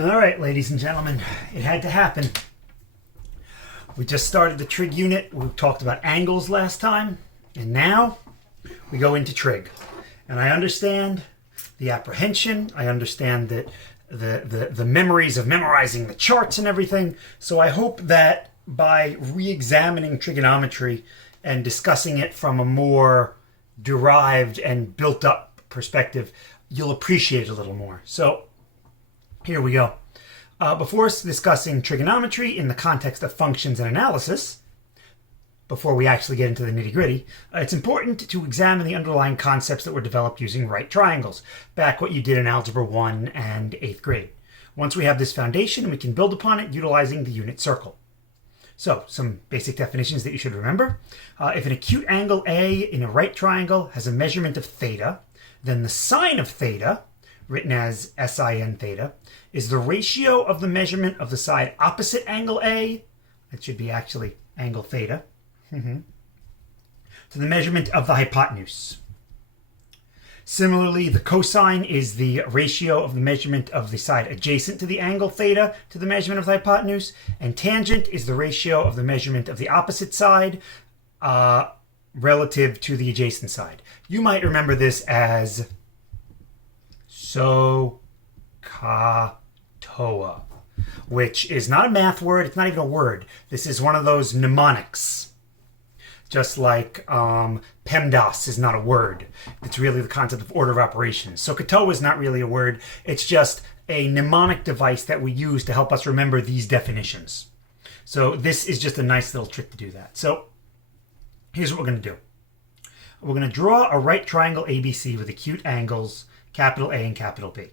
All right, ladies and gentlemen, it had to happen. We just started the trig unit. We talked about angles last time, and now we go into trig. And I understand the apprehension. I understand that the memories of memorizing the charts and everything. So I hope that by re-examining trigonometry and discussing it from a more derived and built-up perspective, you'll appreciate it a little more. So here we go. Before discussing trigonometry in the context of functions and analysis, before we actually get into the nitty-gritty, it's important to examine the underlying concepts that were developed using right triangles, back what you did in Algebra 1 and 8th grade. Once we have this foundation, we can build upon it utilizing the unit circle. So, some basic definitions that you should remember. If an acute angle A in a right triangle has a measurement of theta, then the sine of theta, written as sin theta, is the ratio of the measurement of the side opposite angle A, it should be actually angle theta, to the measurement of the hypotenuse. Similarly, the cosine is the ratio of the measurement of the side adjacent to the angle theta to the measurement of the hypotenuse, and tangent is the ratio of the measurement of the opposite side relative to the adjacent side. You might remember this as SOHCAHTOA, which is not a math word, it's not even a word. This is one of those mnemonics. Just like PEMDAS is not a word. It's really the concept of order of operations. SOHCAHTOA is not really a word. It's just a mnemonic device that we use to help us remember these definitions. So this is just a nice little trick to do that. So here's what we're going to do. We're going to draw a right triangle ABC with acute angles capital A and capital B.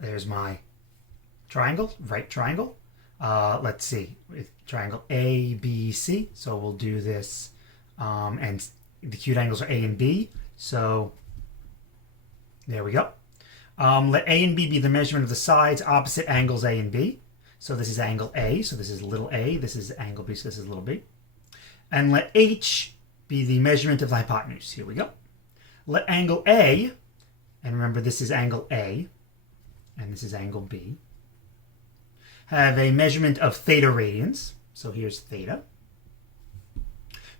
There's my triangle, right triangle. Let's see, with triangle ABC. So we'll do this, and the acute angles are A and B. So there we go. Let A and B be the measurement of the sides opposite angles A and B. So this is angle A, so this is little a, this is angle B, so this is little b. And let H be the measurement of the hypotenuse. Here we go. Let angle A, and remember this is angle A, and this is angle B, have a measurement of theta radians. So here's theta.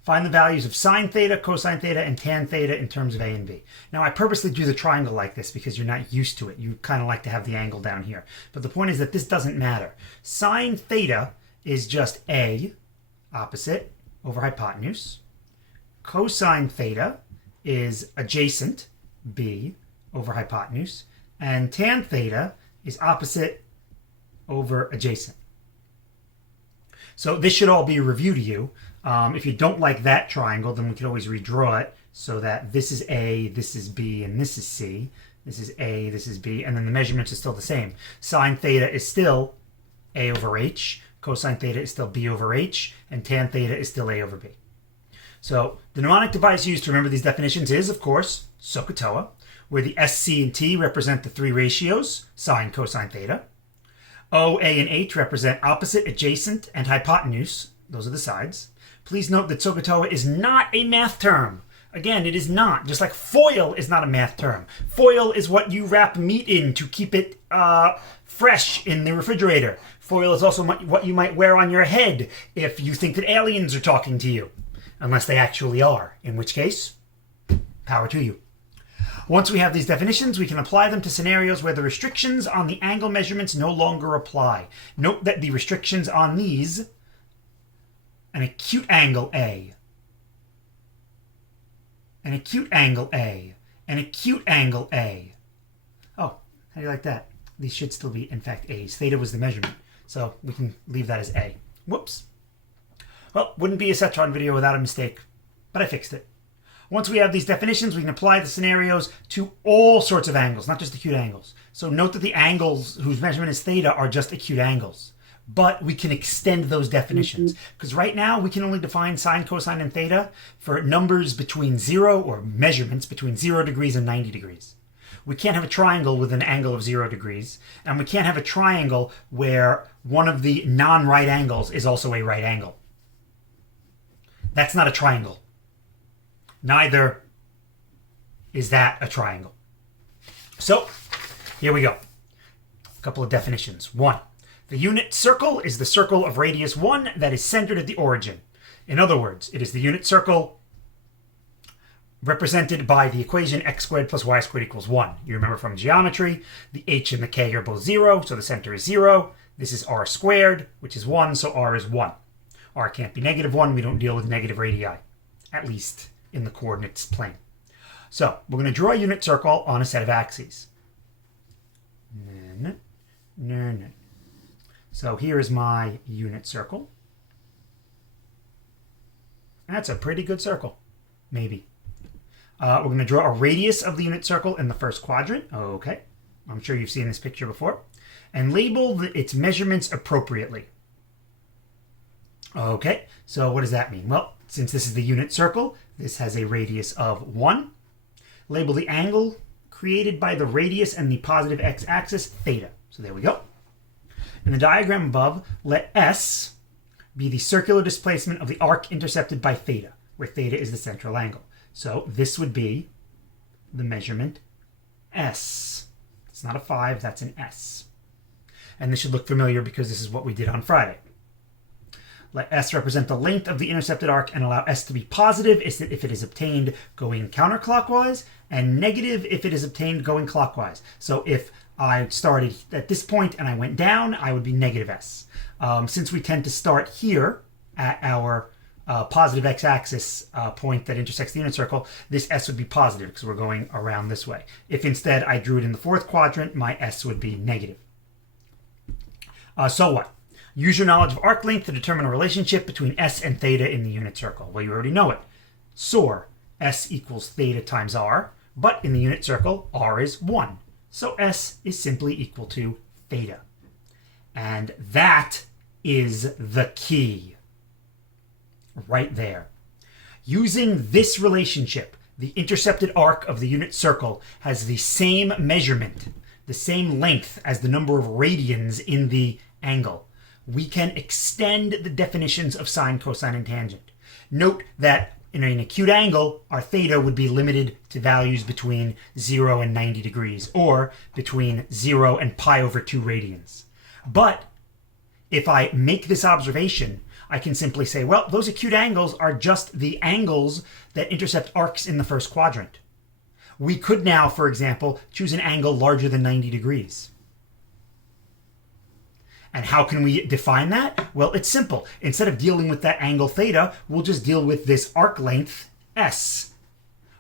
Find the values of sine theta, cosine theta, and tan theta in terms of A and B. Now I purposely drew the triangle like this because you're not used to it. You kind of like to have the angle down here. But the point is that this doesn't matter. Sine theta is just A, opposite, over hypotenuse. Cosine theta is adjacent, B, over hypotenuse. And tan theta is opposite over adjacent. So this should all be a review to you. If you don't like that triangle, then we can always redraw it so that this is A, this is B, and this is C. This is A, this is B, and then the measurements are still the same. Sine theta is still A over H, cosine theta is still B over H, and tan theta is still A over B. So the mnemonic device used to remember these definitions is, of course, SOHCAHTOA, where the S, C, and T represent the three ratios, sine, cosine, theta. O, A, and H represent opposite, adjacent, and hypotenuse. Those are the sides. Please note that SOHCAHTOA is not a math term. Again, it is not. Just like foil is not a math term. Foil is what you wrap meat in to keep it fresh in the refrigerator. Foil is also what you might wear on your head if you think that aliens are talking to you. Unless they actually are, in which case, power to you. Once we have these definitions, we can apply them to scenarios where the restrictions on the angle measurements no longer apply. Note that the restrictions on these, an acute angle A, an acute angle A, an acute angle A. Oh, how do you like that? These should still be, in fact, A's. Theta was the measurement, so we can leave that as A. Whoops. Well, wouldn't be a Cetron video without a mistake, but I fixed it. Once we have these definitions, we can apply the scenarios to all sorts of angles, not just acute angles. So note that the angles whose measurement is theta are just acute angles. But we can extend those definitions, because right now we can only define sine, cosine, and theta for numbers between 0, or measurements between 0 degrees and 90 degrees. We can't have a triangle with an angle of 0 degrees, and we can't have a triangle where one of the non-right angles is also a right angle. That's not a triangle. Neither is that a triangle. So here we go. A couple of definitions. 1. The unit circle is the circle of radius 1 that is centered at the origin. In other words, it is the unit circle represented by the equation x squared plus y squared equals 1. You remember from geometry, the h and the k are both 0, so the center is 0. This is r squared, which is 1, so r is 1. R can't be -1. We don't deal with negative radii, at least in the coordinates plane. So we're going to draw a unit circle on a set of axes. So here is my unit circle. That's a pretty good circle, maybe. We're going to draw a radius of the unit circle in the first quadrant. Okay, I'm sure you've seen this picture before. And label its measurements appropriately. Okay, so what does that mean? Well, since this is the unit circle, this has a radius of 1. Label the angle created by the radius and the positive x-axis theta. So there we go. In the diagram above, let S be the circular displacement of the arc intercepted by theta, where theta is the central angle. So this would be the measurement S. It's not a 5, that's an S. And this should look familiar because this is what we did on Friday. Let S represent the length of the intercepted arc and allow S to be positive if it is obtained going counterclockwise and negative if it is obtained going clockwise. So if I started at this point and I went down, I would be negative S. Since we tend to start here at our positive x-axis point that intersects the unit circle, this S would be positive because we're going around this way. If instead I drew it in the fourth quadrant, my S would be negative. So what? Use your knowledge of arc length to determine a relationship between S and theta in the unit circle. Well, you already know it. SOR, S equals theta times R, but in the unit circle, R is 1. So S is simply equal to theta. And that is the key. Right there. Using this relationship, the intercepted arc of the unit circle has the same measurement, the same length as the number of radians in the angle. We can extend the definitions of sine, cosine, and tangent. Note that in an acute angle, our theta would be limited to values between 0 and 90 degrees, or between 0 and pi over 2 radians. But if I make this observation, I can simply say, well, those acute angles are just the angles that intercept arcs in the first quadrant. We could now, for example, choose an angle larger than 90 degrees. And how can we define that? Well, it's simple. Instead of dealing with that angle theta, we'll just deal with this arc length S.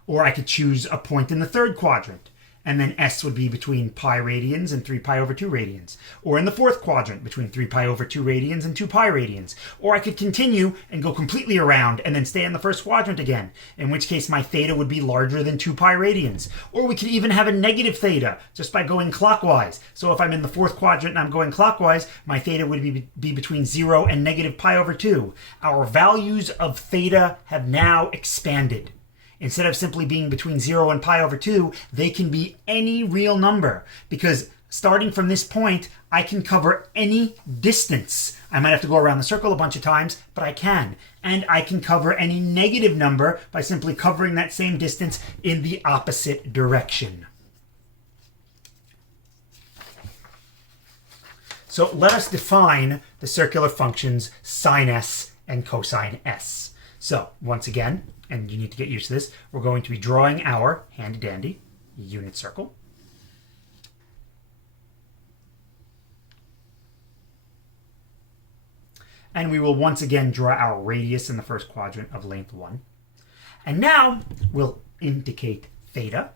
Or I could choose a point in the third quadrant. And then S would be between pi radians and 3 pi over 2 radians. Or in the fourth quadrant, between 3 pi over 2 radians and 2 pi radians. Or I could continue and go completely around and then stay in the first quadrant again, in which case my theta would be larger than 2 pi radians. Or we could even have a negative theta, just by going clockwise. So if I'm in the fourth quadrant and I'm going clockwise, my theta would be between 0 and negative pi over 2. Our values of theta have now expanded. Instead of simply being between 0 and pi over 2, they can be any real number. Because starting from this point, I can cover any distance. I might have to go around the circle a bunch of times, but I can. And I can cover any negative number by simply covering that same distance in the opposite direction. So let us define the circular functions sine S and cosine S. So once again, and you need to get used to this, we're going to be drawing our handy-dandy unit circle. And we will once again draw our radius in the first quadrant of length 1. And now we'll indicate theta,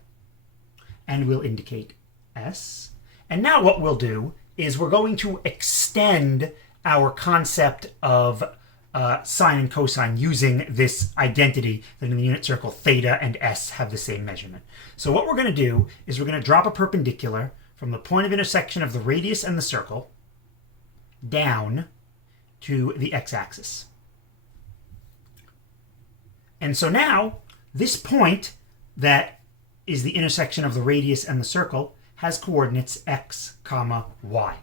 and we'll indicate S. And now what we'll do is we're going to extend our concept of sine and cosine using this identity that in the unit circle theta and S have the same measurement. So what we're going to do is we're going to drop a perpendicular from the point of intersection of the radius and the circle down to the x-axis. And so now this point that is the intersection of the radius and the circle has coordinates x, comma, y,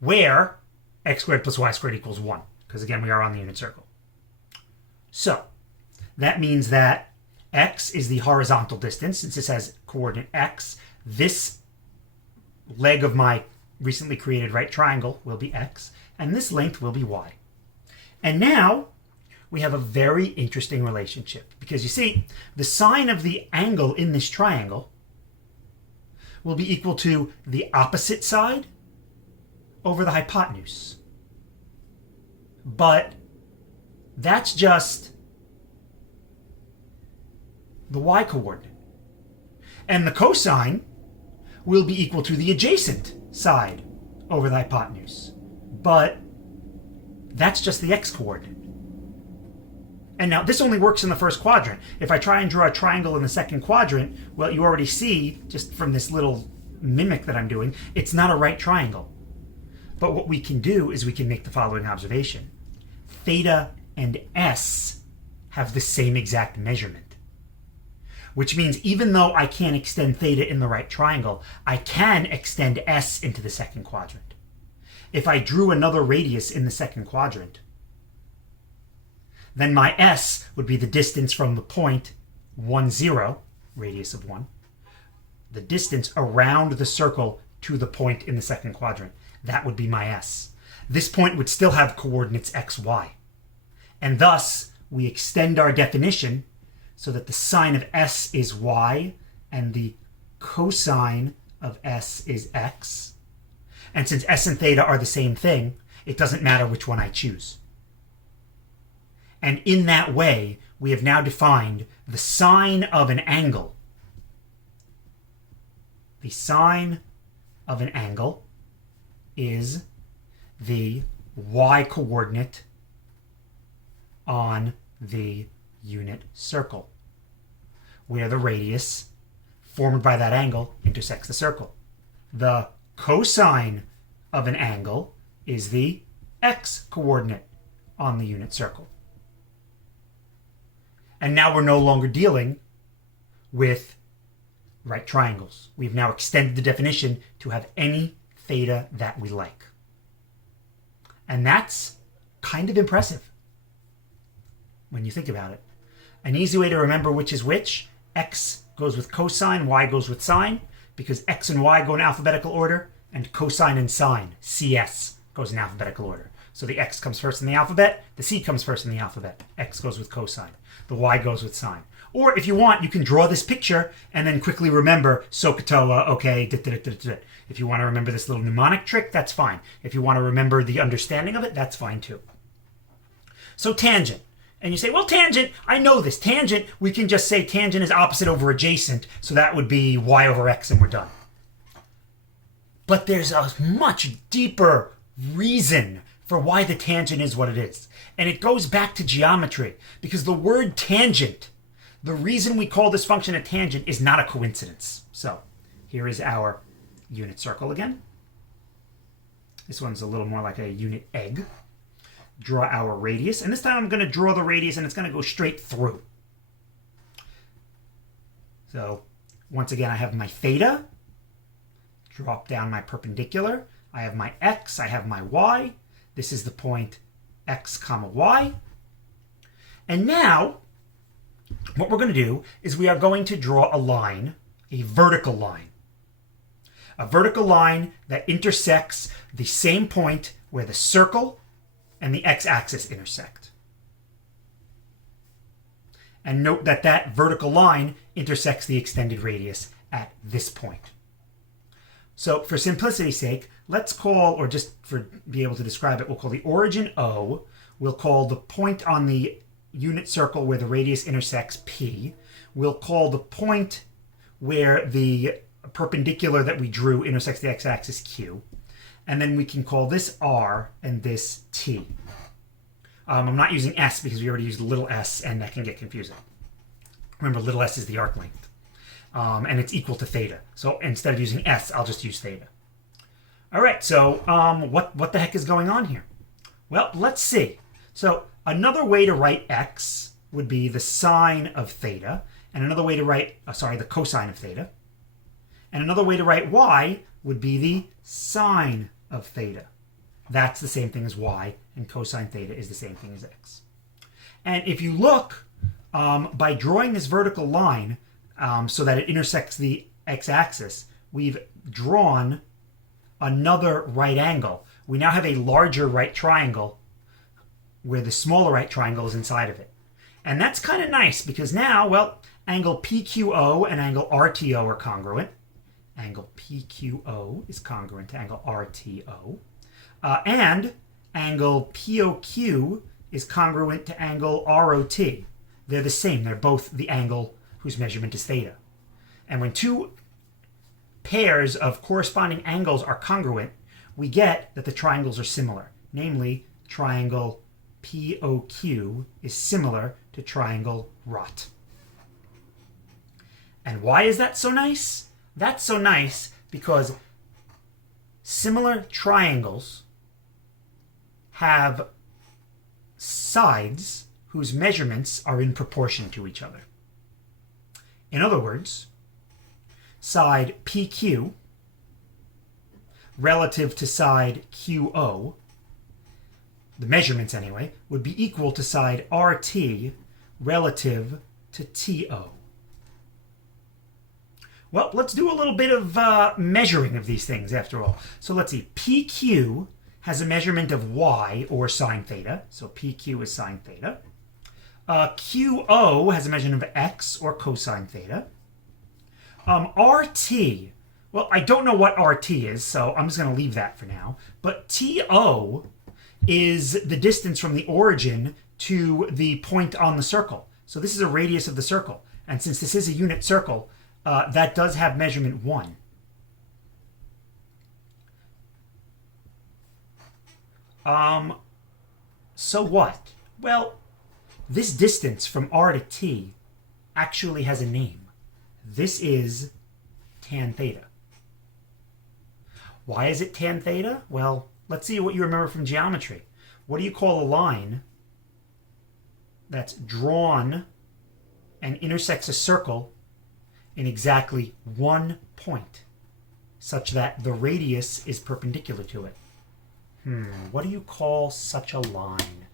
where x squared plus y squared equals 1. Because again, we are on the unit circle. So that means that x is the horizontal distance. Since this has coordinate x, this leg of my recently created right triangle will be x, and this length will be y. And now we have a very interesting relationship, because you see, the sine of the angle in this triangle will be equal to the opposite side over the hypotenuse. But that's just the y-coordinate. And the cosine will be equal to the adjacent side over the hypotenuse. But that's just the x-coordinate. And now this only works in the first quadrant. If I try and draw a triangle in the second quadrant, well, you already see, just from this little mimic that I'm doing, it's not a right triangle. But what we can do is we can make the following observation. Theta and s have the same exact measurement. Which means even though I can't extend theta in the right triangle, I can extend s into the second quadrant. If I drew another radius in the second quadrant, then my s would be the distance from the point 1, 0, radius of 1, the distance around the circle to the point in the second quadrant. That would be my s. This point would still have coordinates x, y. And thus, we extend our definition so that the sine of s is y and the cosine of s is x. And since s and theta are the same thing, it doesn't matter which one I choose. And in that way, we have now defined the sine of an angle. The sine of an angle is the y-coordinate on the unit circle, where the radius formed by that angle intersects the circle. The cosine of an angle is the x-coordinate on the unit circle. And now we're no longer dealing with right triangles. We've now extended the definition to have any theta that we like. And that's kind of impressive when you think about it. An easy way to remember which is which: x goes with cosine, y goes with sine, because x and y go in alphabetical order, and cosine and sine, cs, goes in alphabetical order. So the x comes first in the alphabet, the c comes first in the alphabet. X goes with cosine. The y goes with sine. Or if you want, you can draw this picture and then quickly remember SOHCAHTOA, okay, If you want to remember this little mnemonic trick, that's fine. If you want to remember the understanding of it, that's fine too. So tangent. And you say, well, tangent, I know this. Tangent, we can just say tangent is opposite over adjacent, so that would be y over x and we're done. But there's a much deeper reason for why the tangent is what it is. And it goes back to geometry, because the word tangent, the reason we call this function a tangent, is not a coincidence. So here is our unit circle again. This one's a little more like a unit egg. Draw our radius, and this time I'm going to draw the radius and it's going to go straight through. So once again, I have my theta, drop down my perpendicular, I have my x, I have my y. This is the point x comma y. And now what we're going to do is we are going to draw a line, a vertical line. A vertical line that intersects the same point where the circle and the x-axis intersect. And note that that vertical line intersects the extended radius at this point. So for simplicity's sake, let's call, or just for be able to describe it, we'll call the origin O. We'll call the point on the unit circle where the radius intersects P. We'll call the point where the perpendicular that we drew intersects the x-axis Q. And then we can call this R and this T. I'm not using S because we already used little s and that can get confusing. Remember, little s is the arc length. And it's equal to theta. So instead of using s, I'll just use theta. All right, so what the heck is going on here? Well, let's see. So another way to write x would be the sine of theta, and another way to write, the cosine of theta. And another way to write y would be the sine of theta. That's the same thing as y, and cosine theta is the same thing as x. And if you look, by drawing this vertical line so that it intersects the x-axis, we've drawn another right angle. We now have a larger right triangle where the smaller right triangle is inside of it. And that's kind of nice because now, well, angle PQO and angle RTO are congruent. Angle PQO is congruent to angle RTO. And angle POQ is congruent to angle ROT. They're the same. They're both the angle whose measurement is theta. And when two pairs of corresponding angles are congruent, we get that the triangles are similar. Namely, triangle POQ is similar to triangle ROT. And why is that so nice? That's so nice because similar triangles have sides whose measurements are in proportion to each other. In other words, side PQ relative to side QO, the measurements anyway, would be equal to side RT relative to TO. Well, let's do a little bit of measuring of these things after all. So let's see. PQ has a measurement of y, or sine theta. So PQ is sine theta. QO has a measurement of x, or cosine theta. RT, well, I don't know what RT is, so I'm just going to leave that for now. But TO is the distance from the origin to the point on the circle. So this is a radius of the circle. And since this is a unit circle, that does have measurement 1. So what? Well, this distance from R to T actually has a name. This is tan theta. Why is it tan theta? Well, let's see what you remember from geometry. What do you call a line that's drawn and intersects a circle in exactly one point, such that the radius is perpendicular to it? What do you call such a line?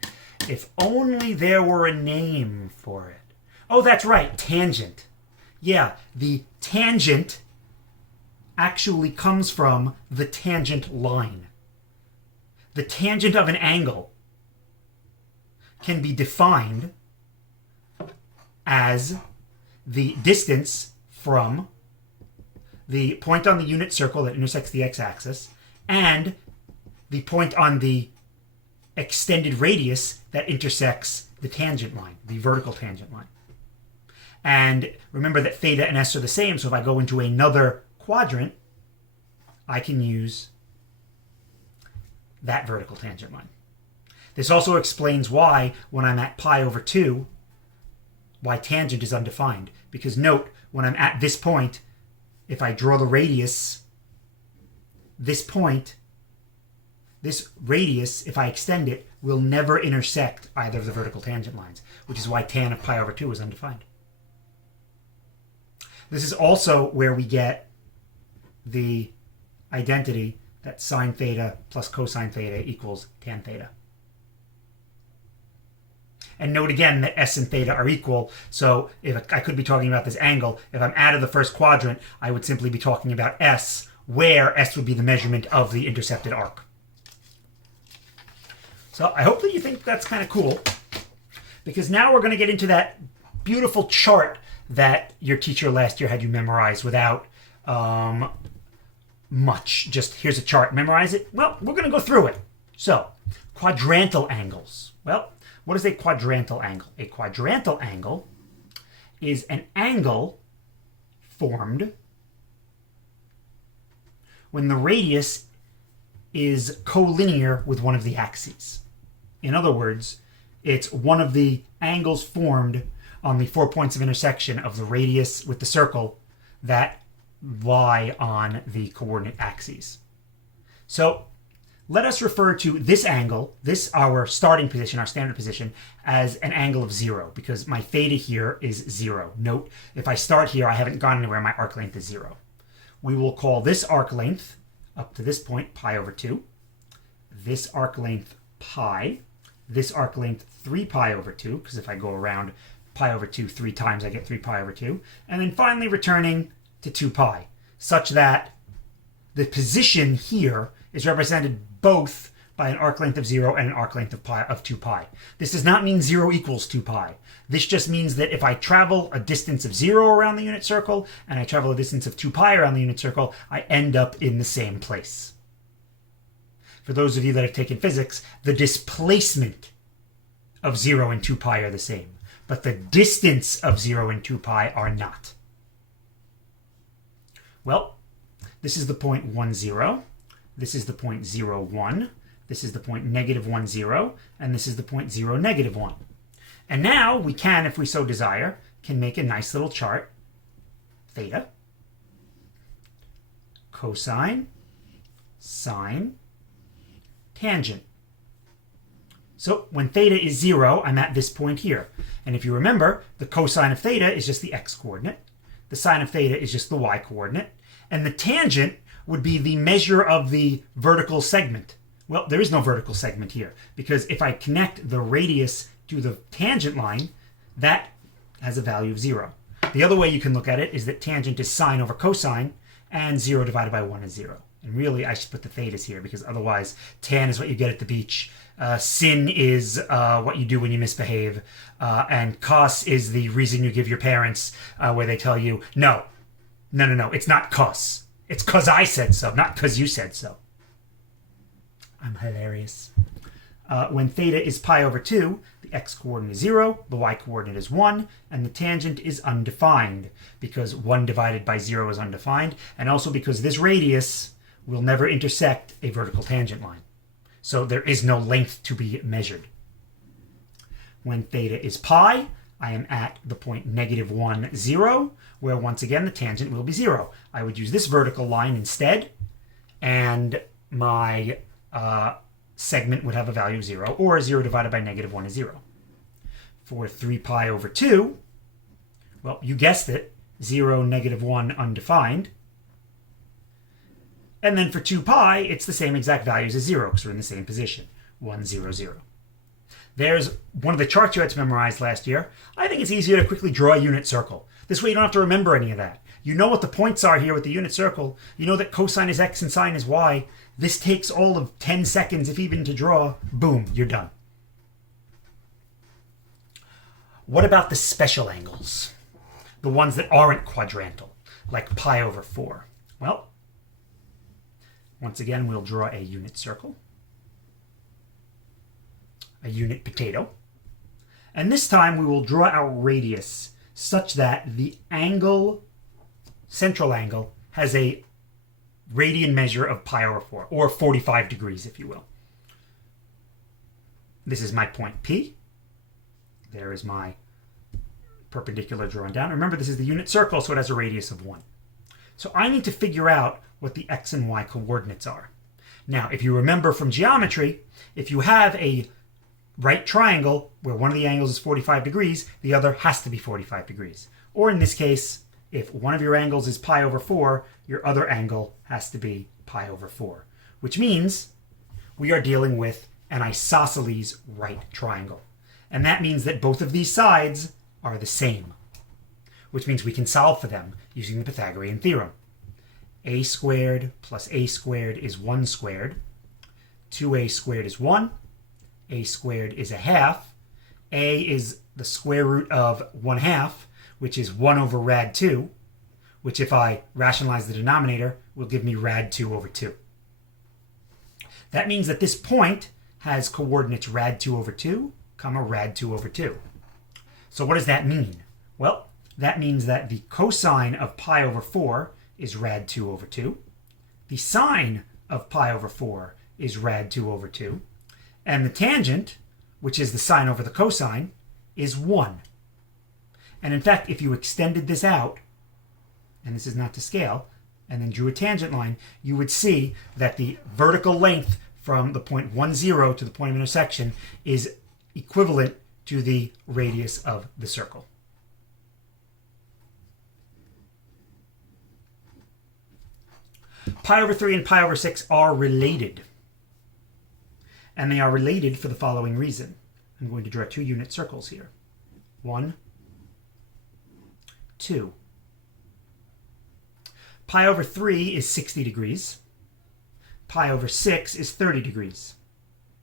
If only there were a name for it. Oh, that's right, tangent. Yeah, the tangent actually comes from the tangent line. The tangent of an angle can be defined as the distance from the point on the unit circle that intersects the x-axis and the point on the extended radius that intersects the tangent line, the vertical tangent line. And remember that theta and s are the same, so if I go into another quadrant, I can use that vertical tangent line. This also explains why, when I'm at pi over 2, why tangent is undefined. Because note, when I'm at this point, if I draw the radius, this point, this radius, if I extend it, will never intersect either of the vertical tangent lines, which is why tan of pi over 2 is undefined. This is also where we get the identity that sine theta plus cosine theta equals tan theta. And note again that s and theta are equal, so if I could be talking about this angle, if I'm out of the first quadrant, I would simply be talking about s, where s would be the measurement of the intercepted arc. So I hope that you think that's kind of cool, because now we're going to get into that beautiful chart that your teacher last year had you memorize without much. Just here's a chart, memorize it. Well, we're going to go through it. So, quadrantal angles. Well, what is a quadrantal angle? A quadrantal angle is an angle formed when the radius is collinear with one of the axes. In other words, it's one of the angles formed on the 4 points of intersection of the radius with the circle that lie on the coordinate axes. So let us refer to this angle, this our starting position, our standard position, as an angle of 0, because my theta here is 0. Note, if I start here, I haven't gone anywhere, my arc length is 0. We will call this arc length, up to this point, pi over 2. This arc length, pi. This arc length, 3 pi over 2, because if I go around pi over 2 3 times, I get 3 pi over 2. And then finally returning to 2 pi. such that the position here is represented both by an arc length of 0 and an arc length of 2 pi. This does not mean 0 equals 2 pi. This just means that if I travel a distance of 0 around the unit circle and I travel a distance of 2 pi around the unit circle, I end up in the same place. For those of you that have taken physics, the displacement of 0 and 2 pi are the same, but the distance of 0 and 2 pi are not. Well, this is the point 1, 0. This is the point 0, 1. This is the point -1, 0. And this is the point 0, -1. And now we can, if we so desire, can make a nice little chart. Theta, cosine, sine, tangent. So when theta is 0, I'm at this point here. And if you remember, the cosine of theta is just the x-coordinate. The sine of theta is just the y-coordinate. And the tangent would be the measure of the vertical segment. Well, there is no vertical segment here, because if I connect the radius to the tangent line, that has a value of 0. The other way you can look at it is that tangent is sine over cosine, and 0 divided by 1 is 0. And really, I should put the thetas here, because otherwise, tan is what you get at the beach, sin is what you do when you misbehave, and cos is the reason you give your parents where they tell you, no, it's not cos. It's cause I said so, not cause you said so. I'm hilarious. When theta is pi over 2, the x-coordinate is 0, the y-coordinate is 1, and the tangent is undefined, because 1 divided by 0 is undefined, and also because this radius will never intersect a vertical tangent line. So there is no length to be measured. When theta is pi, I am at the point -1, 0, where once again the tangent will be 0. I would use this vertical line instead, and my segment would have a value of 0, or 0 divided by -1 is 0. For 3 pi over 2, well, you guessed it, 0, -1, undefined. And then for 2 pi, it's the same exact values as 0, because we're in the same position, 1, 0, 0. There's one of the charts you had to memorize last year. I think it's easier to quickly draw a unit circle. This way you don't have to remember any of that. You know what the points are here with the unit circle. You know that cosine is x and sine is y. This takes all of 10 seconds, if even, to draw. Boom, you're done. What about the special angles? The ones that aren't quadrantal, like pi over 4. Well, once again, we'll draw a unit circle, a unit potato, and this time we will draw our radius such that the angle, central angle, has a radian measure of pi over 4, or 45 degrees, if you will. This is my point P. There is my perpendicular drawn down. Remember, this is the unit circle, so it has a radius of 1. So I need to figure out what the x and y coordinates are. Now, if you remember from geometry, if you have a right triangle where one of the angles is 45 degrees, the other has to be 45 degrees. Or in this case, if one of your angles is pi over 4, your other angle has to be pi over 4, which means we are dealing with an isosceles right triangle. And that means that both of these sides are the same, which means we can solve for them using the Pythagorean theorem. A squared plus a squared is 1 squared. 2a squared is 1. A squared is a half. A is the square root of 1/2, which is 1 over rad 2, which if I rationalize the denominator will give me rad 2 over 2. That means that this point has coordinates rad 2 over 2, comma rad 2 over 2. So what does that mean? Well, that means that the cosine of pi over 4 is rad 2 over 2. The sine of pi over 4 is rad 2 over 2. And the tangent, which is the sine over the cosine, is 1. And in fact, if you extended this out, and this is not to scale, and then drew a tangent line, you would see that the vertical length from the point 1, 0 to the point of intersection is equivalent to the radius of the circle. Pi over 3 and pi over 6 are related. And they are related for the following reason. I'm going to draw 2 unit circles here. 1, 2. Pi over 3 is 60 degrees. Pi over 6 is 30 degrees.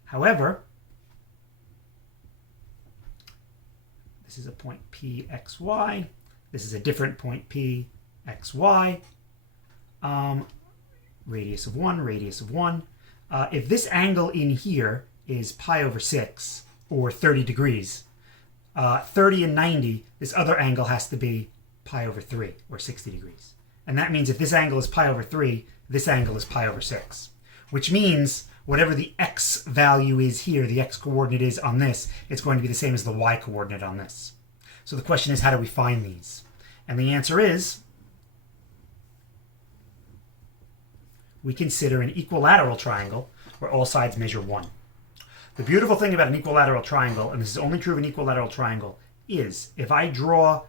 However, this is a point P, X, Y. This is a different point P, X, Y. Radius of 1, radius of 1. If this angle in here is pi over 6, or 30 degrees, 30 and 90, this other angle has to be pi over 3, or 60 degrees. And that means if this angle is pi over 3, this angle is pi over 6. Which means whatever the x value is here, the x coordinate is on this, it's going to be the same as the y coordinate on this. So the question is, how do we find these? And the answer is, we consider an equilateral triangle where all sides measure 1. The beautiful thing about an equilateral triangle, and this is only true of an equilateral triangle, is if I draw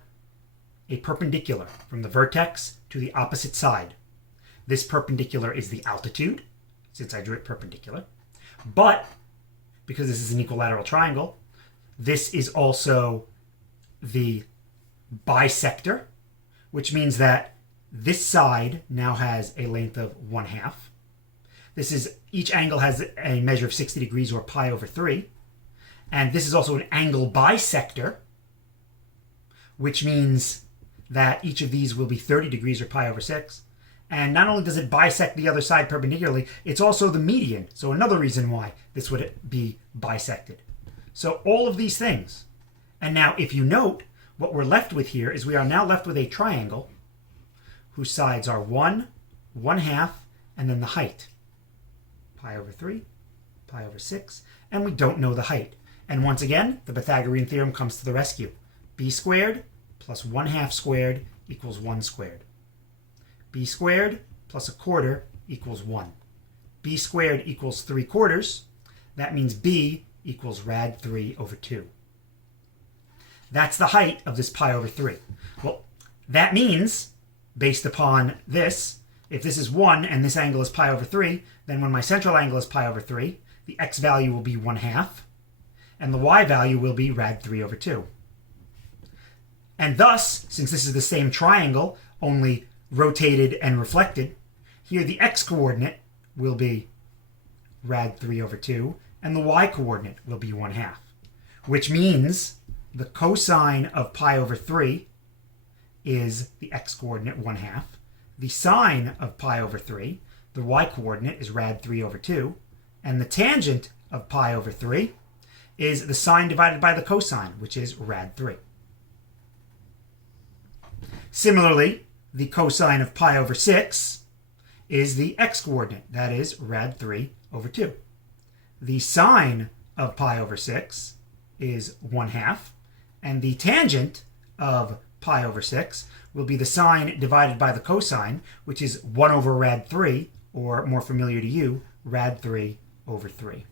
a perpendicular from the vertex to the opposite side, this perpendicular is the altitude, since I drew it perpendicular. But, because this is an equilateral triangle, this is also the bisector, which means that this side now has a length of 1/2. This is, each angle has a measure of 60 degrees, or pi over 3. And this is also an angle bisector, which means that each of these will be 30 degrees, or pi over 6. And not only does it bisect the other side perpendicularly, it's also the median. So another reason why this would be bisected. So all of these things. And now if you note, what we're left with here is we are now left with a triangle whose sides are 1, 1/2, and then the height. Pi over 3, pi over 6, and we don't know the height. And once again, the Pythagorean theorem comes to the rescue. B squared plus 1/2 squared equals 1 squared. B squared plus 1/4 equals 1. B squared equals 3/4. That means B equals rad 3 over 2. That's the height of this pi over 3. Well, that means, based upon this, if this is 1 and this angle is pi over 3, then when my central angle is pi over 3, the x value will be 1/2, and the y value will be rad 3 over 2. And thus, since this is the same triangle, only rotated and reflected, here the x coordinate will be rad 3 over 2, and the y coordinate will be 1/2, which means the cosine of pi over 3 is the x coordinate 1/2. The sine of pi over 3, the y coordinate, is rad 3 over 2, and the tangent of pi over 3 is the sine divided by the cosine, which is rad 3. Similarly, the cosine of pi over 6 is the x coordinate, that is rad 3 over 2. The sine of pi over 6 is 1/2, and the tangent of pi over 6 will be the sine divided by the cosine, which is 1 over rad 3, or more familiar to you, rad 3 over 3.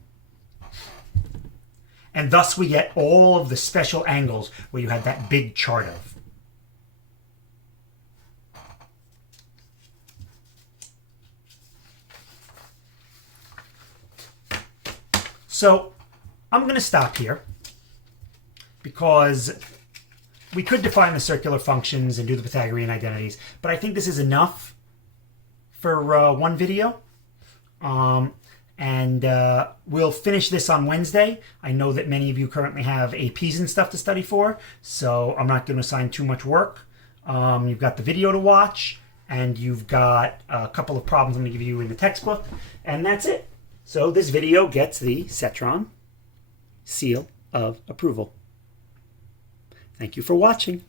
And thus we get all of the special angles where you had that big chart of. So I'm going to stop here because we could define the circular functions and do the Pythagorean identities, but I think this is enough for one video. We'll finish this on Wednesday. I know that many of you currently have APs and stuff to study for, so I'm not going to assign too much work. You've got the video to watch, and you've got a couple of problems I'm going to give you in the textbook, and that's it. So this video gets the Cetron seal of approval. Thank you for watching.